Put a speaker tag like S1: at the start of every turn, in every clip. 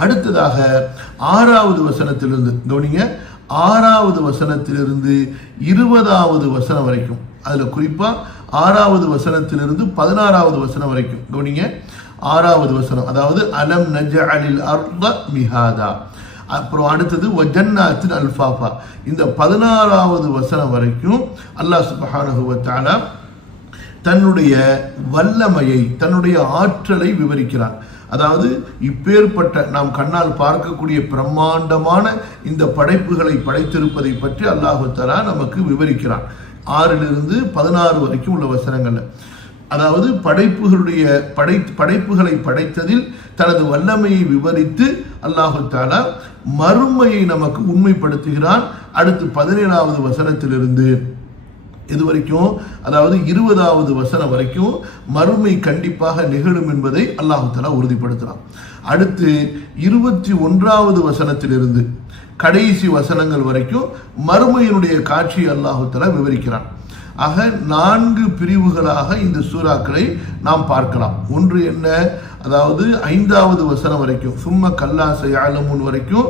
S1: அடுத்ததாக ஆறாவது வசனத்திலிருந்து கவனிங்க. ஆறாவது வசனத்திலிருந்து இருபதாவது வசனம் வரைக்கும். அதில் குறிப்பாக ஆறாவது வசனத்திலிருந்து பதினாறாவது வசனம் வரைக்கும். கவனிங்க. ஆறாவது வசனம். அதாவது அலம் நஜஅலில் அர்த மிஹாதா. அப்புறம் அடுத்தது வஜன்னாத்தின் அல்ஃபாஃபா. இந்த பதினாறாவது வசனம் வரைக்கும் அல்லாஹ் சுப்ஹானஹு தன்னுடைய வல்லமையை தன்னுடைய ஆற்றலை விவரிக்கிறான். அதாவது இப்பேற்பட்ட நாம் கண்ணால் பார்க்கக்கூடிய பிரம்மாண்டமான இந்த படைப்புகளை படைத்திருப்பதை பற்றி அல்லாஹு தஆலா நமக்கு விவரிக்கிறான். ஆறிலிருந்து பதினாறு வரைக்கும் உள்ள வசனங்கள்ல. அதாவது படைப்புகளுடைய படை படைப்புகளை படைத்ததில் தனது வல்லமையை விவரித்து அல்லாஹு தாலா மறுமையை நமக்கு உண்மைப்படுத்துகிறான். அடுத்து பதினேழாவது வசனத்திலிருந்து. இது வரைக்கும் அதாவது இருபதாவது வசனம் வரைக்கும் மறுமை கண்டிப்பாக நிகழும் என்பதை அல்லாஹு உறுதிப்படுத்துகிறான் உறுதிப்படுத்துறான். அடுத்து இருபத்தி ஒன்றாவது வசனத்திலிருந்து கடைசி வசனங்கள் வரைக்கும் மறுமையினுடைய காட்சி அல்லாஹு விவரிக்கிறான். ஆக நான்கு பிரிவுகளாக இந்த சூறாக்களை நாம் பார்க்கலாம். ஒன்று என்ன? அதாவது ஐந்தாவது வசனம் வரைக்கும் சும்ம கல்லாசை ஆலமுன் வரைக்கும்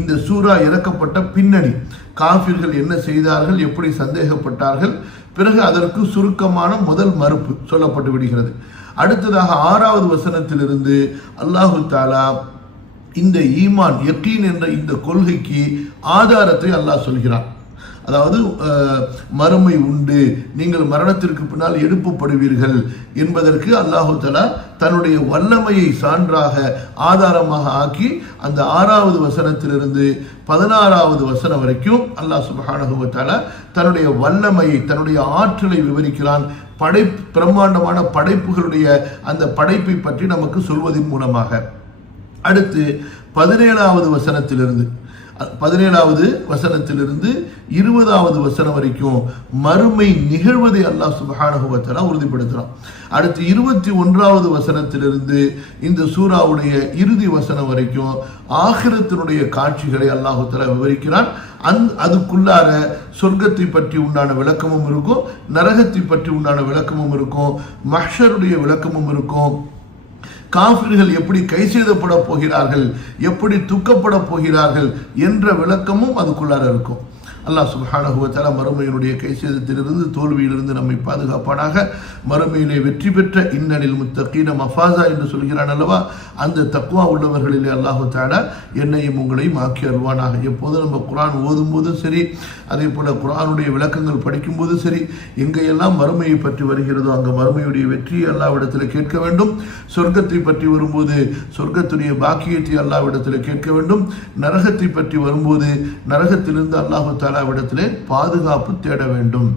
S1: இந்த சூரா இறக்கப்பட்ட பின்னணி. காஃபிர்கள் என்ன செய்தார்கள்? எப்படி சந்தேகப்பட்டார்கள்? பிறகு அதற்கு சுருக்கமான முதல் மறுப்பு சொல்லப்பட்டு விடுகிறது. அடுத்ததாக ஆறாவது வசனத்திலிருந்து அல்லாஹு தாலா இந்த ஈமான் யக்கீன் என்ற இந்த கொள்கைக்கு ஆதாரத்தை அல்லாஹ் சொல்கிறான். அதாவது மறுமை உண்டு. நீங்கள் மரணத்திற்கு பின்னால் எழுப்பப்படுவீர்கள் என்பதற்கு அல்லாஹு தன்னுடைய வல்லமையை சான்றாக ஆதாரமாக ஆக்கி அந்த ஆறாவது வசனத்திலிருந்து பதினாறாவது வசனம் வரைக்கும் அல்லாஹ் சுப்ஹானஹு தன்னுடைய வல்லமையை தன்னுடைய ஆற்றலை விவரிக்கிறான். படை பிரம்மாண்டமான படைப்புகளுடைய அந்த படைப்பை பற்றி நமக்கு சொல்வதன் மூலமாக. அடுத்து பதினேழாவது வசனத்திலிருந்து பதினேழாவது வசனத்திலிருந்து இருபதாவது வசனம் வரைக்கும் மறுமை நிகழ்வதை அல்லாஹ் சுப்ஹானஹு உறுதிப்படுத்துகிறான் அடுத்து இருபத்தி ஒன்றாவது வசனத்திலிருந்து இந்த சூறாவுடைய இறுதி வசனம் வரைக்கும் ஆகிரத்தினுடைய காட்சிகளை அல்லாஹு விவரிக்கிறான். அந் அதுக்குள்ளார சொர்க்கத்தை பற்றி உண்டான விளக்கமும் இருக்கும் நரகத்தை பற்றி உண்டான விளக்கமும் இருக்கும் மஹ்ஷருடைய விளக்கமும் இருக்கும். காஃபிர்கள் எப்படி கை செய்தப்பட போகிறார்கள் எப்படி துக்கப்பட போகிறார்கள் என்ற விளக்கமும் அதுக்குள்ளார இருக்கும். அல்லாஹ் சுப்ஹானஹு மறுமையினுடைய கை சேதத்திலிருந்து தோல்வியிலிருந்து நம்மை பாதுகாப்பானாக. மறுமையிலே வெற்றி பெற்ற இன்னலில் முத்தகீன மஃபாசா என்று சொல்கிறான் அல்லவா? அந்த தக்குவா உள்ளவர்களிலே அல்லாஹு தாலா என்னையும் உங்களையும் ஆக்கி அருள்வானாக. எப்போது நம்ம குரான் ஓதும் போதும் சரி அதே போல குரானுடைய விளக்கங்கள் படிக்கும்போதும் சரி எங்கேயெல்லாம் மறுமையை பற்றி வருகிறதோ அங்கே மறுமையுடைய வெற்றியை அல்லாவிடத்தில் கேட்க வேண்டும். சொர்க்கத்தை பற்றி வரும்போது சொர்க்கத்துடைய பாக்கியத்தை அல்லாவிடத்தில் கேட்க வேண்டும். நரகத்தை பற்றி வரும்போது நரகத்திலிருந்து அல்லாஹு தாலாவிடத்திலே பாதுகாப்பு தேட வேண்டும்.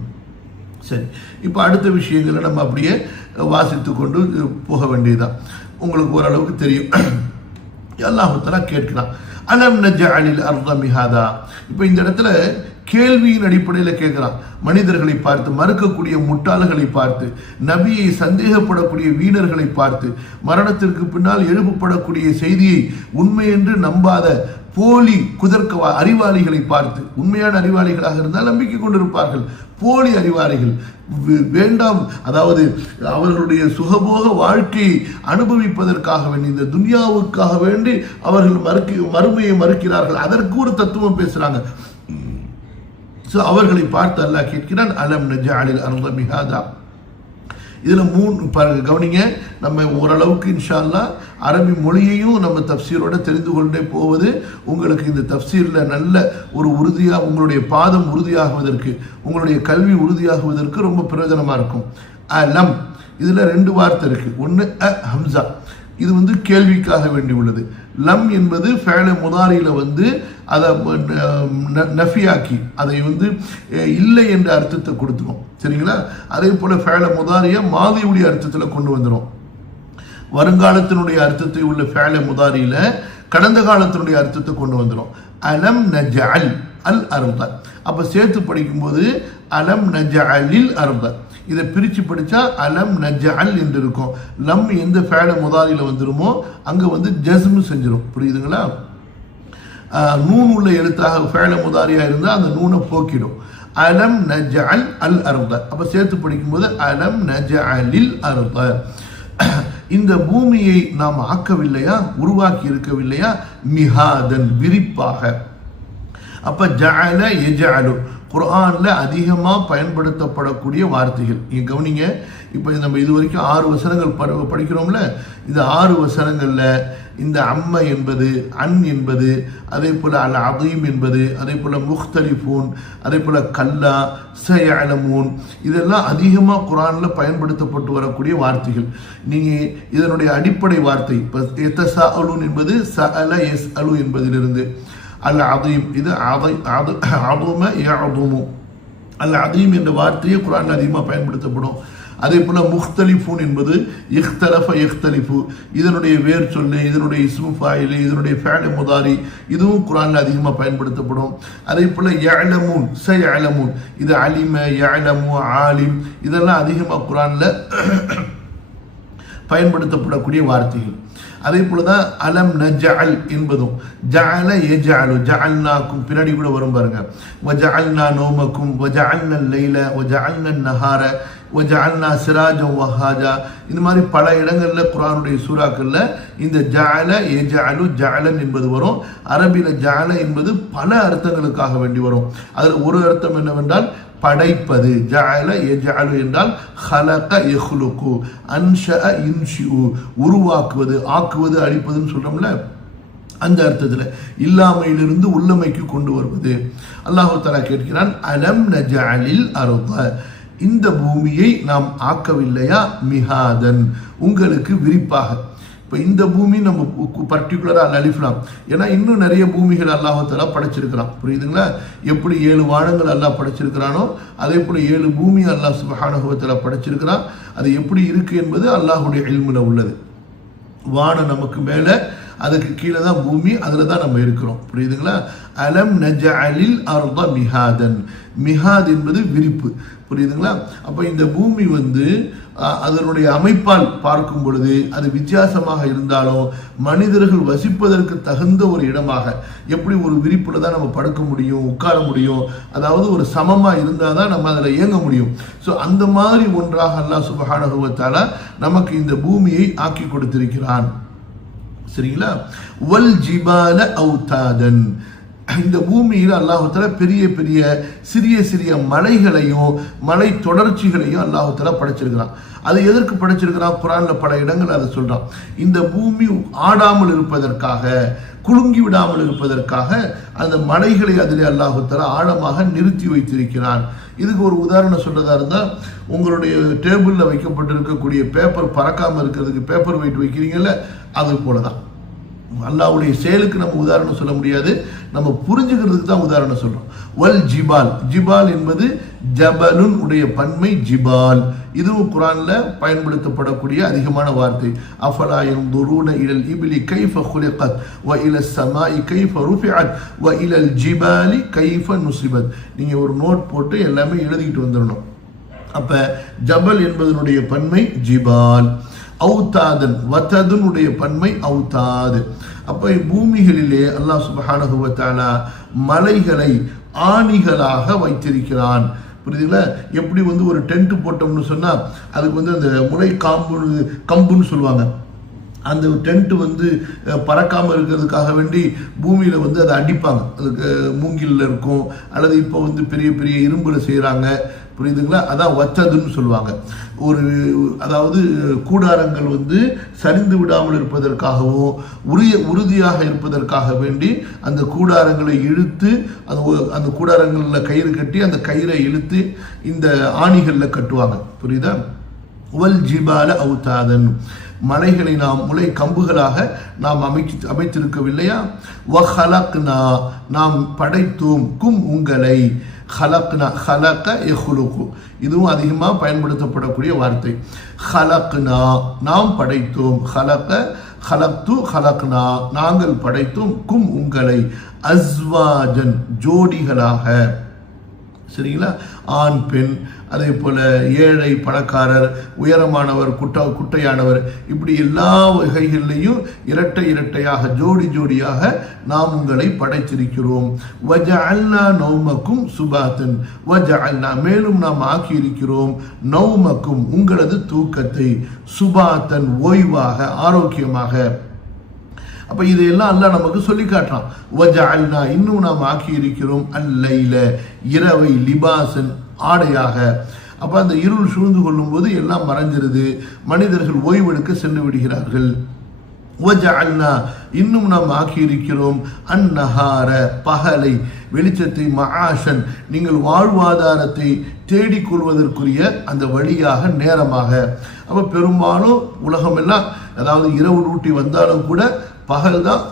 S1: சரி இப்போ அடுத்த விஷயங்களை நம்ம அப்படியே வாசித்து கொண்டு போக வேண்டியதுதான். உங்களுக்கு ஓரளவுக்கு தெரியும். அல்லாஹு தஆலா கேட்கிறான் அலம் நஜஅலில் அர்த மிஹாதா? இப்போ இந்த இடத்துல கேள்வியின் அடிப்படையில் கேட்கிறான். மனிதர்களை பார்த்து மறுக்கக்கூடிய முட்டாள்களை பார்த்து நபியை சந்தேகப்படக்கூடிய வீணர்களை பார்த்து மரணத்திற்கு பின்னால் எழுப்பப்படக்கூடிய செய்தியை உண்மை என்று நம்பாத போலி குதர்க்க அறிவாளிகளை பார்த்து உண்மையான அறிவாளிகளாக இருந்தால் நம்பிக்கை கொண்டிருப்பார்கள். போலி அறிவாளிகள் வேண்டாம் அதாவது அவர்களுடைய சுகபோக வாழ்க்கையை அனுபவிப்பதற்காக வேண்டி இந்த துன்யாவுக்காக வேண்டி அவர்கள் மறுக்க மறுமையை மறுக்கிறார்கள். அதற்கு ஒரு தத்துவம் பேசுகிறாங்க ஸோ அவர்களை பார்த்து அல்லாஹ் கேட்கிறான் அலம் நஜாலில் அருந்த மிகாதா இதில் மூணு பாருங்கள் கவனிங்க நம்ம ஓரளவுக்கு இன்ஷா அல்லாஹ் அரபி மொழியையும் நம்ம தப்சீரோட தெரிந்து கொண்டே போவது உங்களுக்கு இந்த தப்சீரில் நல்ல ஒரு உறுதியாக உங்களுடைய பாதம் உறுதியாகுவதற்கு உங்களுடைய கல்வி உறுதியாகுவதற்கு ரொம்ப பிரயோஜனமாக இருக்கும். அலம். இதில் ரெண்டு வார்த்தை இருக்குது ஒன்று அ ஹம்சா. இது வந்து கேள்விக்காக வேண்டி உள்ளது. லம் என்பது ஃபேல முதாரியில் வந்து அதை ந- நஃபியாக்கி அதை வந்து இல்லை என்ற அர்த்தத்தை கொடுத்துரும். சரிங்களா? அதே போல் ஃபேல முதாரியை மாதியுடைய அர்த்தத்தில் கொண்டு வந்துடும் வருங்காலத்தினுடைய அர்த்தத்தை உள்ள ஃபேல முதாரியில் கடந்த காலத்தினுடைய அர்த்தத்தை கொண்டு வந்துடும் அலம் நஜஅல் அல் அர்த. அப்போ சேர்த்து படிக்கும்போது அலம் நஜஅலில் அர்த. இதை பிரித்து படித்தா அலம் நஜஅல் என்று இருக்கும். லம் எந்த ஃபேல முதாரியில் வந்துருமோ அங்கே வந்து ஜஸ்மு செஞ்சிடும் புரியுதுங்களா? நூன் உள்ள எழுத்தாக ஃபேல முதாரியாக இருந்தால் அந்த நூனை போக்கிடும். அலம் நஜ அல் அல் அர்த. அப்போ சேர்த்து படிக்கும்போது அலம் நஜஅலில் அர்த. இந்த பூமியை நாம் ஆக்கவில்லையா? உருவாக்கி இருக்கவில்லையா? மிகாதன் விரிப்பாக. அப்ப ஜஅல எஜஅலு குரானில் அதிகமாக பயன்படுத்தப்படக்கூடிய வார்த்தைகள். நீங்கள் கவனிங்க இப்போ நம்ம இது வரைக்கும் ஆறு வசனங்கள் ப- படிக்கிறோம்ல? இந்த ஆறு வசனங்களில் இந்த அம்மை என்பது அன் என்பது அதே போல் அல் அதீம் என்பது அதே போல் முக்தலிஃபூன் அதே போல் கல்லா சயலமூன் இதெல்லாம் அதிகமாக குரானில் பயன்படுத்தப்பட்டு வரக்கூடிய வார்த்தைகள். நீங்கள் இதனுடைய அடிப்படை வார்த்தை இப்போ எத்த ச அலுன் என்பது ச அல எஸ் அலு என்பதிலிருந்து. அல் அதீம் இது அதை அது அதும யாதுமு அல் அதீம் என்ற வார்த்தையே குரான் அதிகமாக பயன்படுத்தப்படும். அதே போல் முஹ்தலிஃபூன் என்பது இஹ்தலஃப இஹ்தலிஃபு இதனுடைய வேர் சொல்லு இதனுடைய இஸ்மு ஃபாயில் இதனுடைய ஃபேல முதாரி இதுவும் குரானில் அதிகமாக பயன்படுத்தப்படும். அதே போல் யஅலமூன் ச யஅலமூன் இது அலிம யாழமு ஆலிம். இதெல்லாம் அதிகமாக குரானில் பயன்படுத்தப்படக்கூடிய வார்த்தைகள். அதே போலதான் அலம் நஜஅல் என்பதும். ஜஅல யஜஅலு ஜஅல்னாக்கும் பின்னாடி கூட வரும் பாருங்க. வஜஅல்னா நோமக்கும் வஜஅல்னா லைல வஜஅல்னா நஹார வஜஅல்னா சிராஜம் வஹாஜா. இந்த மாதிரி பல இடங்களில் குரானுடைய சூறாக்களில் இந்த ஜஅல யஜஅலு ஜஅலன் என்பது வரும். அரபில ஜஅல என்பது பல அர்த்தங்களுக்காக வேண்டி வரும். அதில் ஒரு அர்த்தம் என்னவென்றால் படைப்பது. ஜஅல எஜஅலு என்றால் ஹலக யஹ்லுகு அன்ஷஅ இன்ஷிஉ உருவாக்குவது ஆக்குவது அழிப்பதுன்னு சொல்றோம்ல? அந்த அர்த்தத்தில் இல்லாமையிலிருந்து உள்ளமைக்கு கொண்டு வருவது. அல்லாஹு தலா கேட்கிறான் அலம் நஜஅலில் அருத? இந்த பூமியை நாம் ஆக்கவில்லையா? மிகாதன் உங்களுக்கு விரிப்பாக இப்போ இந்த பூமி நம்ம பர்டிகுலராக அழிஃப்லாம் ஏன்னா இன்னும் நிறைய பூமிகள் அல்லாஹத்தெல்லாம் படைச்சிருக்கிறான். புரியுதுங்களா? எப்படி ஏழு வானங்கள் அல்லாஹ் படைச்சிருக்கிறானோ அதே போல் ஏழு பூமி அல்லாஹ் சுபஹானுபவத்தில் படைச்சிருக்கிறான். அது எப்படி இருக்குது என்பது அல்லாஹுடைய எழுமில் உள்ளது. வானம் நமக்கு மேலே அதுக்கு கீழே தான் பூமி அதில் தான் நம்ம இருக்கிறோம். புரியுதுங்களா? அலம் நஜஅலில் அர்த மிஹாதன். மிஹாத் என்பது விரிப்பு. புரியுதுங்களா? அப்போ இந்த பூமி வந்து அதனுடைய அமைப்பால் பார்க்கும் பொழுது அது வித்தியாசமாக இருந்தாலும் மனிதர்கள் வசிப்பதற்கு தகுந்த ஒரு இடமாக எப்படி ஒரு விரிப்பில் தான் நம்ம படுக்க முடியும் உட்கார முடியும் அதாவது ஒரு சமமாக இருந்தால் தான் நம்ம அதில் இயங்க முடியும். ஸோ அந்த மாதிரி ஒன்றாக அல்லா சுபகானுபவத்தால் நமக்கு இந்த பூமியை ஆக்கி கொடுத்திருக்கிறான். சரிங்களா? வல் ஜிபால அவுதாதன். இந்த பூமியில் அல்லாஹுத்தல பெரிய பெரிய சிறிய சிறிய மலைகளையும் மலை தொடர்ச்சிகளையும் அல்லாஹுத்தல படைச்சிருக்கிறான். அது எதற்கு படைச்சிருக்கிறான்? குரானில் பல இடங்கள் அதை சொல்கிறான் இந்த பூமி ஆடாமல் இருப்பதற்காக குலுங்கி விடாமல் இருப்பதற்காக அந்த மலைகளை அதிலே அல்லாஹுத்தல ஆழமாக நிறுத்தி வைத்திருக்கிறான். இதுக்கு ஒரு உதாரணம் சொல்கிறதா இருந்தால் உங்களுடைய டேபிளில் வைக்கப்பட்டிருக்கக்கூடிய பேப்பர் பறக்காமல் இருக்கிறதுக்கு பேப்பர் வெயிட் வைக்கிறீங்கல்ல அது போலதான். அல்லாவுடைய செயலுக்கு நம்ம உதாரணம் சொல்ல முடியாது. நம்ம புரிஞ்சுக்கிறதுக்கு தான் உதாரணம் சொல்கிறோம் வல் ஜிபால். ஜிபால் என்பது ஜபலுன் உடைய பன்மை ஜிபால். இதுவும் குரான்ல பயன்படுத்தப்படக்கூடிய அதிகமான வார்த்தை. அஃபலாயம் துரூன இலல் இபிலி கைஃப குலிகத்? வ இல சமாய் கைஃப ருஃபிஅத்? வ இலல் ஜிபாலி கைஃப நுசிபத்? நீங்கள் ஒரு நோட் போட்டு எல்லாமே எழுதிக்கிட்டு வந்துடணும் அப்போ ஜபல் என்பதனுடைய பன்மை ஜிபால். அவுத்தாதன். வத்ததுனுடைய பன்மை அவுதாது அப்போ பூமிகளிலே அல்லாஹ் சுப்ஹானஹு மலைகளை ஆணிகளாக வைத்திருக்கிறான். புரியுதுங்களா? எப்படி வந்து ஒரு டென்ட் போட்டோம்னு சொன்னால் அதுக்கு வந்து அந்த முளை காம்பு கம்புன்னு சொல்லுவாங்க. அந்த டென்ட் வந்து பறக்காமல் இருக்கிறதுக்காக வேண்டி பூமியில் வந்து அதை அடிப்பாங்க. அதுக்கு மூங்கிலில் இருக்கும். அல்லது இப்போ வந்து பெரிய பெரிய இரும்பில் செய்கிறாங்க புரியுதுங்களா? அதான் வச்சதுன்னு சொல்லுவாங்க. ஒரு அதாவது கூடாரங்கள் வந்து சரிந்து விடாமல் இருப்பதற்காகவும் உரிய உறுதியாக இருப்பதற்காக வேண்டி அந்த கூடாரங்களை இழுத்து அந்த அந்த கூடாரங்களில் கயிறு கட்டி அந்த கயிறை இழுத்து இந்த ஆணிகளில் கட்டுவாங்க. புரியுதா? வல் ஜிபால அவுத்தாதன். மலைகளை நாம் முளை கம்புகளாக நாம் அமைச்சு அமைத்திருக்கவில்லையா? வஹலக்னா நாம் படைத்தோம். கும் உங்களை. ஹலக்னா ஹலக்க எஹுலுகு இதுவும் அதிகமாக பயன்படுத்தப்படக்கூடிய வார்த்தை. ஹலக்னா நாம் படைத்தோம். ஹலக்க ஹலக்து ஹலக்னா நாங்கள் படைத்தோம். கும் உங்களை. அஸ்வாஜன் ஜோடிகளாக. சரிங்களா? ஆண் பெண் அதே போல ஏழை பணக்காரர் உயரமானவர் குட்ட குட்டையானவர் இப்படி எல்லா வகைகளிலையும் இரட்டை இரட்டையாக ஜோடி ஜோடியாக நாம் உங்களை படைத்திருக்கிறோம். வஜஅல்னா நௌமக்கும் சுபாத்தன். வஜஅல்னா மேலும் நாம் ஆக்கியிருக்கிறோம். நௌமக்கும் உங்களது தூக்கத்தை சுபாத்தன் ஓய்வாக ஆரோக்கியமாக அப்ப இதையெல்லாம் அல்ல நமக்கு சொல்லி காட்டுறான். வஜஅல்னா இன்னும் நாம் ஆக்கி இருக்கிறோம் அல்லைல இரவை லிபாசன் ஆடையாக. அப்ப அந்த இருள் சூழ்ந்து கொள்ளும் போது எல்லாம் மறைஞ்சிருது. மனிதர்கள் ஓய்வெடுக்க சென்று விடுகிறார்கள். வஜஅல்னா இன்னும் நாம் ஆக்கியிருக்கிறோம் அந்நகார பகலை வெளிச்சத்தை மகாஷன் நீங்கள் வாழ்வாதாரத்தை தேடிக் கொள்வதற்குரிய அந்த வழியாக நேரமாக. அப்போ பெரும்பாலும் உலகமெல்லாம் அதாவது இரவு டூட்டி வந்தாலும் கூட பகல் தான்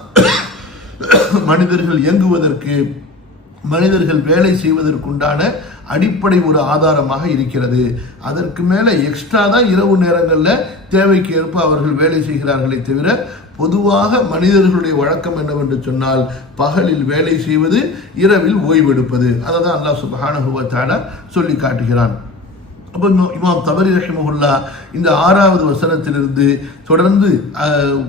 S1: மனிதர்கள் இயங்குவதற்கு மனிதர்கள் வேலை செய்வதற்குண்டான அடிப்படை ஒரு ஆதாரமாக இருக்கிறது. அதற்கு மேலே எக்ஸ்ட்ரா தான் இரவு நேரங்களில் தேவைக்கு ஏற்ப அவர்கள் வேலை செய்கிறார்களே தவிர பொதுவாக மனிதர்களுடைய வழக்கம் என்னவென்று சொன்னால் பகலில் வேலை செய்வது இரவில் ஓய்வெடுப்பது. அதை தான் அல்லாஹ் சுபஹானஹு சொல்லி காட்டுகிறான். அப்போ இமாம் தபரி ரஹிமஹுல்லா இந்த ஆறாவது வசனத்திலிருந்து தொடர்ந்து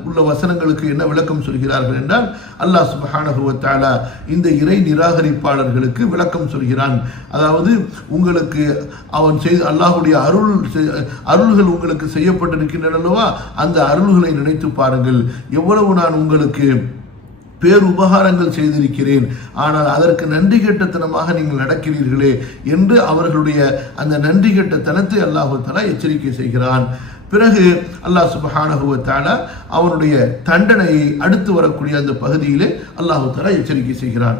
S1: உள்ள வசனங்களுக்கு என்ன விளக்கம் சொல்கிறார்கள் என்றால் அல்லாஹ் சுப்ஹானஹு இந்த இறை நிராகரிப்பாளர்களுக்கு விளக்கம் சொல்கிறான். அதாவது உங்களுக்கு அவன் செய்து அல்லாஹுடைய அருள் செய்- அருள்கள் உங்களுக்கு செய்யப்பட்டிருக்கின்றன அல்லவா அந்த அருள்களை நினைத்து பாருங்கள். எவ்வளவு நான் உங்களுக்கு பேருபகாரங்கள் செய்திருக்கிறேன். ஆனால் அதற்கு நன்றி கெட்டத்தனமாக நீங்கள் நடக்கிறீர்களே என்று அவர்களுடைய அந்த நன்றி கெட்டத்தனத்தை அல்லாஹு எச்சரிக்கை செய்கிறான். பிறகு அல்லாஹ் சுப்ஹானஹு அவனுடைய தண்டனையை அடுத்து வரக்கூடிய அந்த பகுதியிலே அல்லாஹு தஆலா எச்சரிக்கை செய்கிறான்.